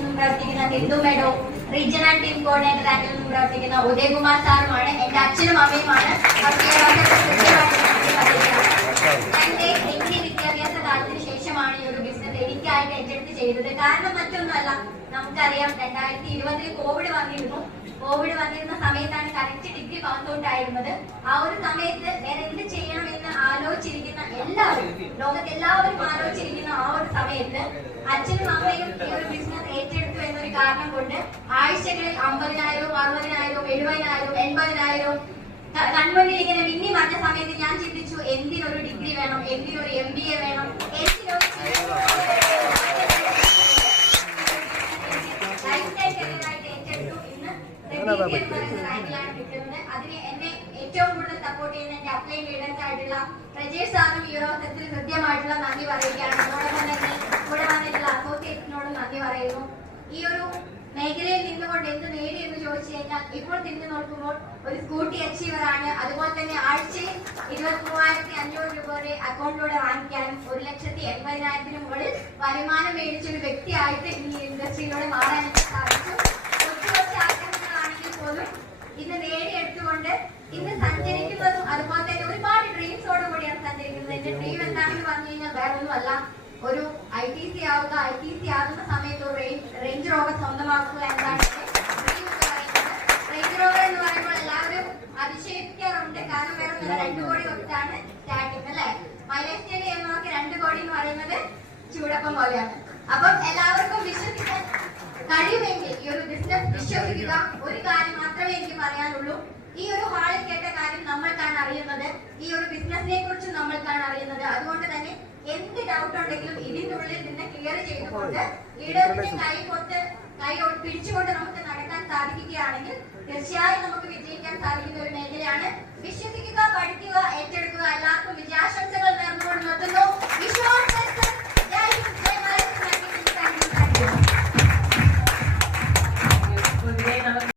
നിന്നും പ്രവർത്തിക്കുന്ന നിന്ദു മേഡവും regional team coordinator റാങ്കിൽ നിന്നും പ്രവർത്തിക്കുന്ന ഉദയകുമാർ സാറുമാണ്. എന്റെ അച്ഛനും അമ്മയുമാണ്. എന്റെ ഡിഗ്രി വിദ്യാഭ്യാസ കാലത്തിന് ശേഷമാണ് ഈ ഒരു ബിസിനസ് എനിക്കായിട്ട് ഏറ്റെടുത്ത് ചെയ്തത്. കാരണം മറ്റൊന്നുമല്ല, നമുക്കറിയാം 2020 കോവിഡ് വന്നിരുന്നു. കോവിഡ് വന്നിരുന്ന സമയത്താണ് കറക്റ്റ് ഡിഗ്രി പാസ്ഔട്ടായിരുന്നത്. ആ ഒരു സമയത്ത് വേറെ എന്ത് ചെയ്യണമെന്ന് ആലോചിച്ചിരിക്കുന്ന എല്ലാവരും, ലോകത്തെല്ലാവരും ആലോചിച്ചിരിക്കുന്ന ആ ഒരു സമയത്ത് അച്ഛനും അമ്മയും ഈ ഒരു ബിസിനസ് ഏറ്റെടുത്തു എന്നൊരു കാരണം കൊണ്ട് ആഴ്ചകളിൽ 50,000, 60,000, 70,000, 80,000 കൺമുന്നിൽ ഇങ്ങനെ മിന്നി വന്ന സമയത്ത് ഞാൻ ചിന്തിച്ചു, എന്തിനൊരു ഡിഗ്രി വേണം, എന്തിനൊരു MBA വേണം, അതിന് എന്നെ ഏറ്റവും കൂടുതൽ സപ്പോർട്ട് ചെയ്യുന്ന എന്റെ അപ്ലൈൻ ലീഡേഴ്സ് ആയിട്ടുള്ള പ്രജേഷ് സാറും ഈ ഒരു അവസരത്തിൽ ഹൃദ്യമായിട്ടുള്ള നന്ദി പറയുകയാണ്. അതോടൊപ്പം തന്നെ ഇവിടെ വന്നിട്ടുള്ള അസോസിയേറ്റ്സിനോടും നന്ദി പറയുന്നു. ഈ ഒരു മേഖലയിൽ നിന്നുകൊണ്ട് എന്ത് നേടി എന്ന് ചോദിച്ചു കഴിഞ്ഞാൽ ഇപ്പോൾ തിരിഞ്ഞു നോക്കുമ്പോൾ ഒരു സ്കൂട്ടി അച്ചീവർ ആണ്. അതുപോലെ തന്നെ ആഴ്ചയിൽ 23,500 രൂപ വരെ അക്കൗണ്ടിലൂടെ വാങ്ങിക്കാനും 1,80,000 മുകളിൽ വരുമാനം മേടിച്ചൊരു വ്യക്തിയായിട്ട് ഈ ഇൻഡസ്ട്രിയിലൂടെ മാറാനൊക്കെ സാധിച്ചു. ഇന്ന് നേടിയെടുത്തുകൊണ്ട് ഇന്ന് സഞ്ചരിക്കുന്നതും അതുപോലെ തന്നെ ഒരുപാട് ഡ്രീംസോട് കൂടിയാണ് സഞ്ചരിക്കുന്നത്. എന്റെ ഡ്രീം എന്താണെന്ന് പറഞ്ഞു കഴിഞ്ഞാൽ വേറെ ഒന്നുമല്ല, ഒരു ITC ആവുക, ITC ആകുന്ന സമയത്ത് ഒരു റേഞ്ച് റോവർ സ്വന്തമാക്കുക എന്നതാണ് ഡ്രീം എന്ന് പറയുന്നത്. റേഞ്ച് റോവർ എന്ന് പറയുമ്പോൾ എല്ലാവരും അതിശയിക്കാറുണ്ട്. കാരണം വേറെ 2 കോടി തൊട്ടാണ് സ്റ്റാർട്ടിങ് അല്ലെ. മൈലേജ് സ്റ്റഡി എന്നൊക്കെ 2 കോടി എന്ന് പറയുന്നത് ചൂടപ്പം പോലെയാണ്. അപ്പം എല്ലാവർക്കും വിശ്വസിക്കാൻ കഴിയുമെങ്കിൽ ഈ ഒരു ബിസിനസ് വിശ്വസിക്കുക. ഒരു കാര്യം മാത്രമേ എനിക്ക് പറയാനുള്ളൂ, ഈ ഒരു ഹാളിൽ കേട്ട കാര്യം നമ്മൾക്കാണ് അറിയുന്നത്, ഈ ഒരു ബിസിനസിനെ കുറിച്ച് നമ്മൾക്കാണ് അറിയുന്നത്. അതുകൊണ്ട് തന്നെ എന്ത് ഡൗട്ട് ഉണ്ടെങ്കിലും ഇതിന്റെ ഉള്ളിൽ നിന്ന് ക്ലിയർ ചെയ്തുകൊണ്ട് ലീഡേഴ്സിന്റെ കൈ പിടിച്ചുകൊണ്ട് നമുക്ക് നടക്കാൻ സാധിക്കുകയാണെങ്കിൽ തീർച്ചയായും നമുക്ക് വിജയിക്കാൻ സാധിക്കുന്ന ഒരു മേഖലയാണ്.